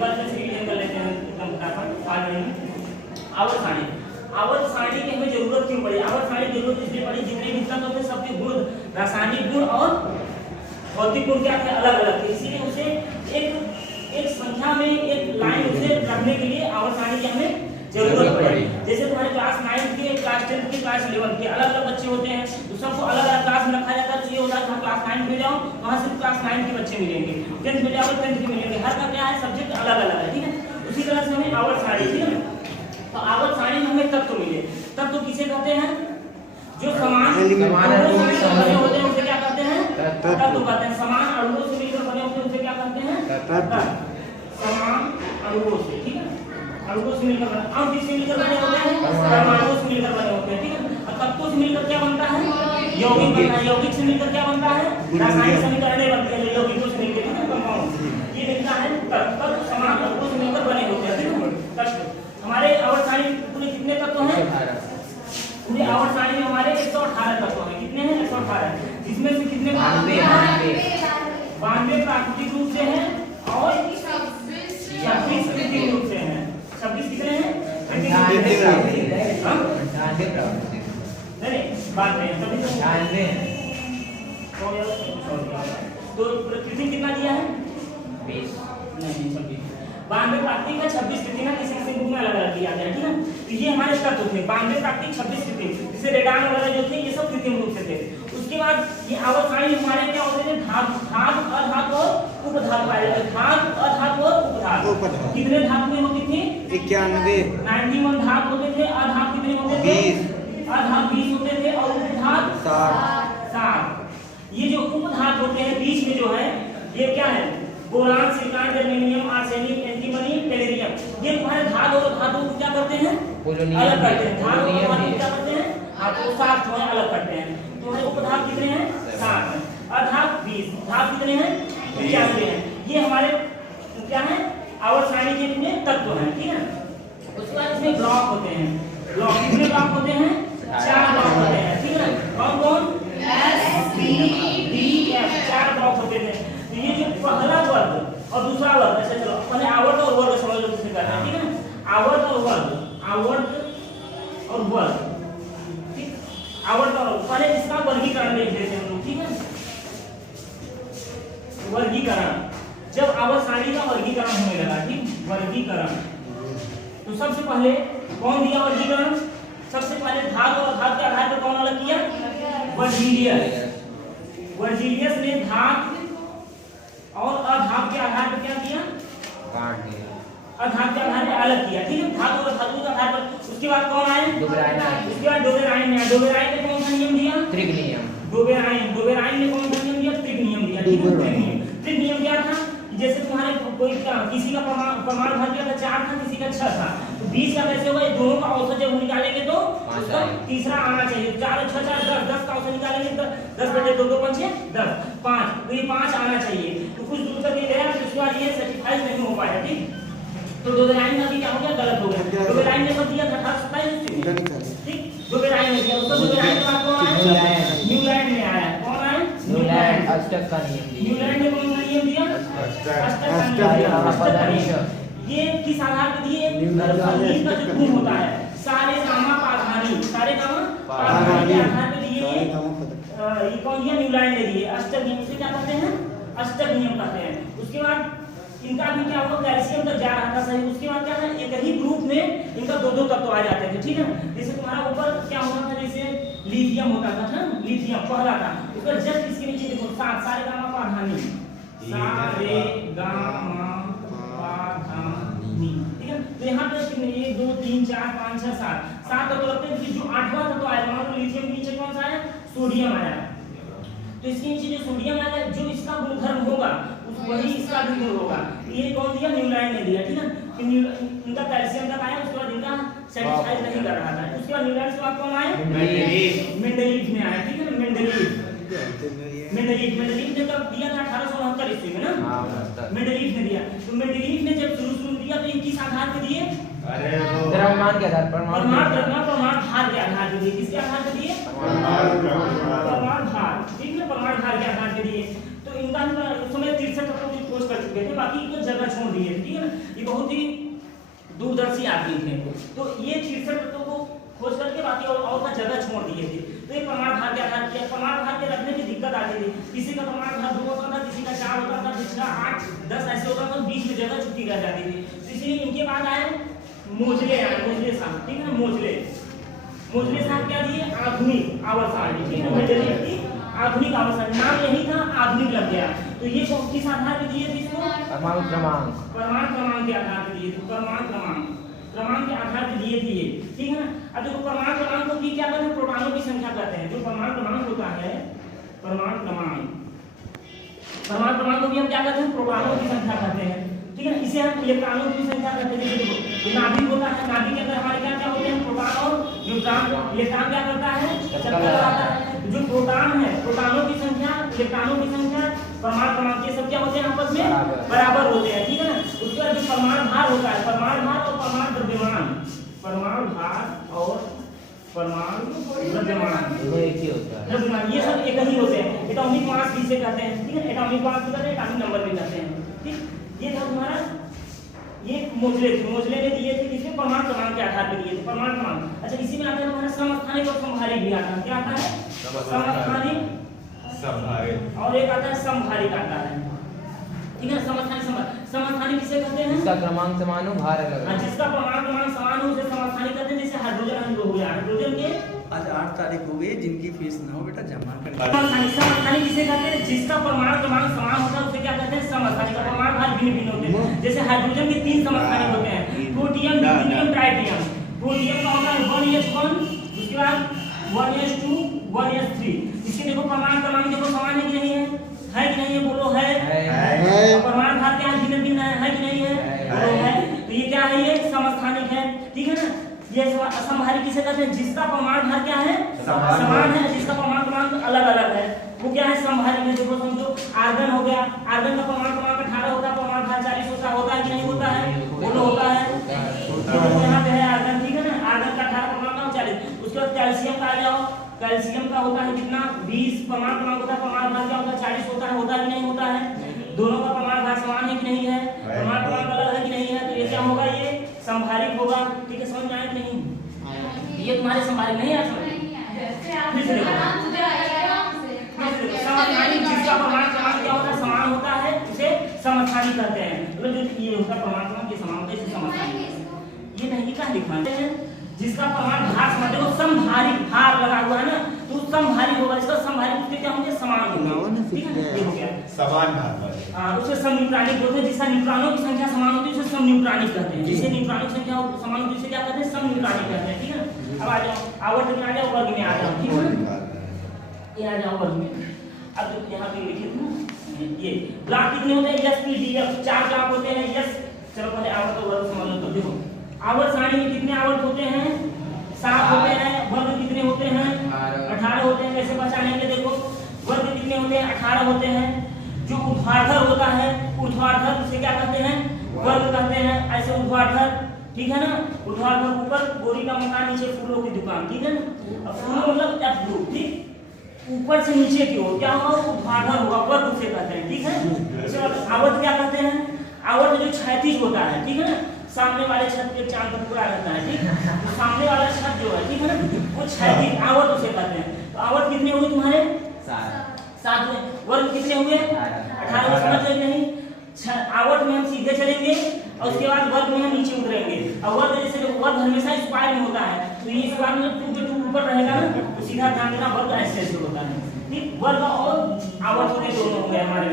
एक बार फिर रिवीजन कर लेते हैं एकदम फटाफट आज में। आवर्त सारणी, आवर्त सारणी की हमें जरूरत क्यों पड़ी? आवर्त सारणी की जरूरत इसलिए पड़ी जितने भी तत्व थे सबके गुण, रासायनिक गुण और भौतिक गुण क्या थे, अलग अलग थे, इसीलिए उसे एक संख्या में एक लाइन उसे रखने के लिए आवर्त सारणी की हमें जरूरत पड़ी। जैसे तुम्हारे क्लास 9 के, क्लास 10 के, क्लास 11 के अलग अलग बच्चे होते हैं, तो सबको अलग अलग क्लास में रखा जाता है। तो ये होता है कि क्लास 9 में जाओ वहां सिर्फ क्लास 9 के बच्चे मिलेंगे, 10 में जाओ 10 के मिलेंगे, हर का क्या है सब्जेक्ट अलग अलग है, ठीक है। उसी तरह से हमें आवर्त सारणी, ठीक है। तो आवर्त सारणी में हमें तत्व मिले, तत्व किसे कहते हैं? जो समान बने होते हैं उसे क्या कहते हैं? तत्व कहते हैं। समान अणुओं से मिलकर बने होते हैं उसे क्या कहते हैं? तत्व। समान अणुओं से, ठीक है, अणुओं से मिलकर बने, अणु किससे मिलकर बने होते हैं? परमाणुओं से मिलकर बने होते हैं, ठीक है। और तत्वों से मिलकर क्या बनता है? यौगिक बनता है। यौगिक से मिलकर क्या बनता है? रासायनिक समीकरण बनते हैं यौगिकों से मिलकर, ठीक है, कंपाउंड। ये मिलता है तत्व, समान अणुओं से मिलकर बने होते हैं, ठीक है। तत्व हमारे आवर्त सारणी पूरे कितने तत्व हैं? पूरी आवर्त सारणी में हमारे 118 तत्व हैं। कितने हैं? 118, जिसमें से कितने 92 प्राकृतिक रूप से हैं और 26 कृत्रिम रूप से हैं। 26 कितने हैं? नहीं बात नहीं, तो कृत्रिम कितना दिया है? 20 नहीं 26। 92 प्राकृतिक है, 26 कृत्रिम है, किसी किसी बुक में अलग अलग दिया गया है, ठीक है। तो ये हमारे तत्व थे 92 प्राकृतिक, 26 कृत्रिम, जैसे रेडान वगैरह जो थे ये सब कृत्रिम रूप से थे। उसके बाद ये आवर्त सारणी हमारे क्या होते थे? धातु, अधातु और उपधातु पाए जाते थे। धातु, अधातु और उपधातु। कितने धातुएं होती थी? 91 धातु होते थे। अधातु कितने होते थे? 20। अधातु 20 होते थे और उपधातु 60। ये जो उपधातु होते हैं बीच में जो है ये क्या है? Boron, silicon, germanium, arsenic, antimony, टेलेरियम। ये तुम्हारे धातु और धातु को क्या करते हैं? अलग करते हैं। धातु और धातु क्या करते हैं? आपको 60 जो है अलग करते हैं। तो हमारे उपधातु कितने हैं? 60 हैं। अधातु 20, धातु कितने हैं? 95 हैं। ये हमारे क्या है? आवर्त सारणी के कितने तत्व हैं, ठीक है। उसके बाद इसमें ब्लॉक होते हैं। ब्लॉक कितने ब्लॉक होते हैं? 4 ब्लॉक होते हैं, ठीक है। कौन कौन? S, P, D, F 4 block होते हैं। तो ये जो पहला वर्ग और दूसरा वर्ग, ऐसे चलो पहले आवर्त और वर्ग समझ लो किससे करते हैं, ठीक है। आवर्त और वर्ग, आवर्त और वर्ग, ठीक। आवर्त और पहले इसका वर्गीकरण देख लेते हैं हम लोग, ठीक है। वर्गीकरण, जब आवर्त सारणी का वर्गीकरण होने लगा, ठीक, वर्गीकरण, तो सबसे पहले कौन दिया वर्गीकरण? सबसे पहले धातु और धातु के आधार पर कौन अलग किया? वर्जीलियस। वर्जीलियस ने धातु और अधातु के आधार पर क्या किया? काट दिया। अधातु के आधार पर अलग किया, ठीक है, धातु और धातु के आधार पर। उसके बाद कौन आए? उसके बाद डोबेराइन ने, डोबेराइन ने कौन सा नियम दिया? त्रिक नियम। डोबेराइन, डोबेराइन ने कौन सा नियम दिया? त्रिक नियम दिया, ठीक है। त्रिक नियम क्या था? जैसे तुम्हारे कोई किसी का परमाणु भर क्या था? 4 था, किसी का 6 था, तो 20 का कैसे होगा? ये दोनों का औसत जब निकालेंगे तो उसका तीसरा आना चाहिए। 4 और 6 4 10, 10 का औसत निकालेंगे तो 10 बटे 2 2 5 10 5, तो ये 5 आना चाहिए। तो कुछ दूर तक ये गया, उसके बाद ये सर्टिफाइड नहीं हो पाया, ठीक। तो डोबेराइन का भी क्या हो गया? गलत हो गया। डोबेराइन ने कब दिया था? 1827, ठीक। डोबेराइन ने दिया, उसको डोबेराइन के बाद कौन आया? न्यूलैंड ने आया। कौन आया? न्यूलैंड। अष्टक का नियम दिया। न्यूलैंड ने कौन सा नियम दिया? अष्टक का नियम। ये किस आधार पर दिए? संगीत का जो गुण होता है, सारे गामा पाधानी, सारे गामा पाधानी के आधार पर दिए। ये कौन दिया? न्यूलैंड ने दिए। अष्टक नियम से क्या कहते हैं? अष्टक नियम कहते हैं। उसके बाद इनका भी क्या हुआ? कैल्शियम तक जा रहा था, सही। उसके बाद क्या है? एक ही ग्रुप में इनका दो दो तत्व आ जाते थे, ठीक है। जैसे तुम्हारा ऊपर क्या होता था? जैसे लिथियम होता था, लिथियम पहला था, उसका जस्ट इसके नीचे देखो सारे गामा पाधानी, सारे गामा पाधानी, ठीक है। तो यहाँ पे 1 2 3 4 5 6 7 तत्व लगते हैं। जो 8वां तत्व आया, मान लो लिथियम के नीचे कौन सा आया? सोडियम आया। तो इसके नीचे जो सोडियम आया, जो इसका गुणधर्म होगा वही इसका भी गुण होगा। ये कौन दिया? न्यूलैंड ने दिया, ठीक है। इनका कैल्शियम तक आया, उसके बाद इनका सेटिस्फाई नहीं कर रहा था। उसके बाद न्यूलैंड के बाद कौन आया? मेंडलीफ ने आया, ठीक है। मेंडलीफ ने तब दिया था 1869 ईस्वी में ना, मेंडलीफ ने दिया। तो मेंडलीफ ने जब शुरू दिया तो ये किस आधार पे दिए? द्रव्यमान के आधार पर, परमाणु भार के आधार पर दिए। किसके आधार पर दिए? परमाणु भार, ठीक है, परमाणु भार के आधार पर दिए। तो इनका उस समय 63 तत्वों की खोज कर चुके थे, बाकी को जगह छोड़ दिए, ठीक है ना। दूरदर्शी आदमी थे। तो ये 63 तत्वों को खोज करके बाकी और का जगह छोड़ दिए थे। तो ये परमाणु भार के आधार किया, परमाणु भार के रखने की दिक्कत आती थी। किसी का परमाणु भार 2 होता था, किसी का 4 होता था, किसी का 8, 10 ऐसे होता था, बीच में जगह छुट्टी रह जाती थी। तो इसलिए इनके बाद आए मोजले साहब, ठीक है ना। मोजले साहब क्या दिए? आधुनिक आवर्त सारणी, ठीक है ना। आधुनिक आवर्त सारणी नाम यही था, आधुनिक लग गया। तो ये किस आधार पे दिए थे इसको? परमाणु क्रमांक के आधार पे दिए थे। क्रमांक के आधार पे दिए थे ये, ठीक है ना। अब देखो परमाणु क्रमांक को भी क्या कहते हैं? प्रोटॉनों की संख्या कहते हैं। जो परमाणु क्रमांक होता है, परमाणु क्रमांक को भी हम क्या कहते हैं? प्रोटॉनों की संख्या कहते हैं, ठीक है ना। इसे हम इलेक्ट्रॉनों की संख्या कहते हैं। देखो नाभिक होता है, नाभिक के अंदर हमारे क्या क्या होते हैं? प्रोटॉन और न्यूट्रॉन। इलेक्ट्रॉन क्या करता है? चक्कर लगाता है। जो प्रोटॉन है, प्रोटॉनों की संख्या, इलेक्ट्रॉनों की संख्या, परमाणु क्रमांक ये सब क्या होते हैं? आपस में बराबर होते हैं, ठीक है ना। उसके बाद जो परमाणु भार होता है, परमाणु भार और परमाणु द्रव्यमान, परमाणु भार और परमाणु द्रव्यमान ये सब एक ही होते हैं। एटॉमिक मास भी इसे कहते हैं, ठीक है। एटॉमिक मास भी कहते हैं, एटॉमिक नंबर भी कहते हैं, ठीक। ये था तुम्हारा, ये मोजले थे। मोजले ने दिए थे किसके? परमाणु क्रमांक के आधार पर दिए थे, परमाणु क्रमांक। अच्छा, इसी में आता है तुम्हारा समस्थानिक और समभारिक भी आता है। क्या आता है? समस्थानिक और एक आता है समभारिक आता है, ठीक है। समस्थानिक किसे कहते हैं? जिसका क्रमांक समान हो, भार अलग हो। जिसका परमाणु क्रमांक समान हो उसे समस्थानिक कहते हैं। जैसे हाइड्रोजन हो गया, हाइड्रोजन के आज 8 तारीख हो गई, जिनकी फीस ना हो बेटा जमा कर। समस्थानिक किसे कहते हैं? जिसका परमाणु क्रमांक समान होता है उसे क्या कहते हैं? समस्थानिक। का परमाणु भार भिन्न होते हैं। जैसे हाइड्रोजन के 3 समस्थानिक होते हैं, प्रोटियम, ड्यूटेरियम, ट्राइटियम। प्रोटियम का होता है 1s1, उसके बाद 1s2, 1s3। इसके देखो परमाणु क्रमांक देखो समान है कि नहीं है? है कि नहीं है? बोलो है। परमाणु भार क्या भिन्न भिन्न है कि नहीं है? बोलो है। तो ये क्या है? ये समस्थानिक है, ठीक है ना। ये असमभारिक किसे कहते हैं? जिसका परमाणु भार क्या है? समान है, जिसका परमाणु क्रमांक अलग अलग है, वो क्या है? समभारिक है। देखो समझो, आर्गन हो गया, आर्गन का परमाणु क्रमांक 18 होता है, परमाणु भार 40 होता है कि नहीं होता है? बोलो होता है। तो यहाँ पे है आर्गन, ठीक है ना। आर्गन का 18 परमाणु 40। उसके बाद कैल्शियम का आ जाओ, कैल्शियम का होता है कितना? 20 परमाणु क्रमांक होता है, परमाणु भार क्या होता है? 40 होता है कि नहीं होता है? दोनों का परमाणु भार समान है कि नहीं है? परमाणु क्रमांक अलग है कि नहीं है? तो ये क्या होगा? ये समभारिक होगा, ठीक है। समझ में आया कि नहीं? ये तुम्हारे समभारिक नहीं है। समस्थानिक, जिसका परमाणु क्रमांक क्या होता है? समान होता है, उसे समस्थानिक कहते हैं। मतलब जो ये होता है परमाणु क्रमांक ये समान होता है, इसे समस्थानिक। ये नहीं क्या दिखाते हैं? जिसका परमाणु भार समान, देखो समभारिक भार लगा हुआ है ना, तो समभारिक होगा। इसका समभारिक उसके क्या होंगे? समान होंगे, ठीक है। ये हो गया समान भार। हां, उसे समन्यूट्रॉनिक बोलते हैं। जिसका न्यूट्रॉनों की संख्या समान होती है उसे समन्यूट्रॉनिक कहते हैं। जिसे न्यूट्रॉनों की संख्या समान होती है उसे क्या कहते हैं? समन्यूट्रॉनिक कहते हैं, ठीक है। अब आ जाओ आवर्त में, आ जाओ वर्ग में आ जाओ, ठीक है। ये आ जाओ वर्ग में। अब जो यहाँ पे लिखे थे ना, ये ब्लॉक कितने होते हैं? s p d f 4 block होते हैं। यस, चलो पहले आवर्त और वर्ग समझ लो। तो देखो आवर्त सारणी में कितने आवर्त होते हैं? 7 होते हैं। वर्ग कितने होते हैं? 18 होते हैं। कैसे पहचानेंगे? देखो वर्ग कितने होते हैं? 18 होते हैं। जो ऊर्ध्वाधर होता है, ऊर्ध्वाधर उसे क्या कहते हैं? वर्ग कहते हैं। ऐसे ऊर्ध्वाधर, ठीक है ना। ऊर्ध्वाधर ऊपर गोरी का मकान, नीचे फूलों की दुकान, ठीक है ना। अब फूलों मतलब f ग्रुप, ठीक। ऊपर से नीचे की ओर क्या होगा? ऊर्ध्वाधर होगा, वर्ग उसे कहते हैं, ठीक है। इसके आवर्त क्या कहते हैं? आवर्त जो क्षैतिज होता है, ठीक है ना। सामने वाले छत पे चांद पूरा रहता है, ठीक। तो सामने वाला छत जो है, ठीक है ना, वो क्षैतिज आवर्त उसे कहते हैं। तो आवर्त कितने हुए तुम्हारे? 7 हुए। वर्ग कितने हुए? 18। समझ रहे नहीं? आवर्त में हम सीधे चलेंगे और उसके बाद वर्ग में हम नीचे उतरेंगे। और वर्ग जैसे वर्ग हमेशा स्क्वायर में होता है, तो ये स्क्वायर में 2 के 2 ऊपर रहेगा ना, तो सीधा ध्यान देना वर्ग ऐसे होता है, ठीक। वर्ग और आवर्त दोनों हो गए हमारे।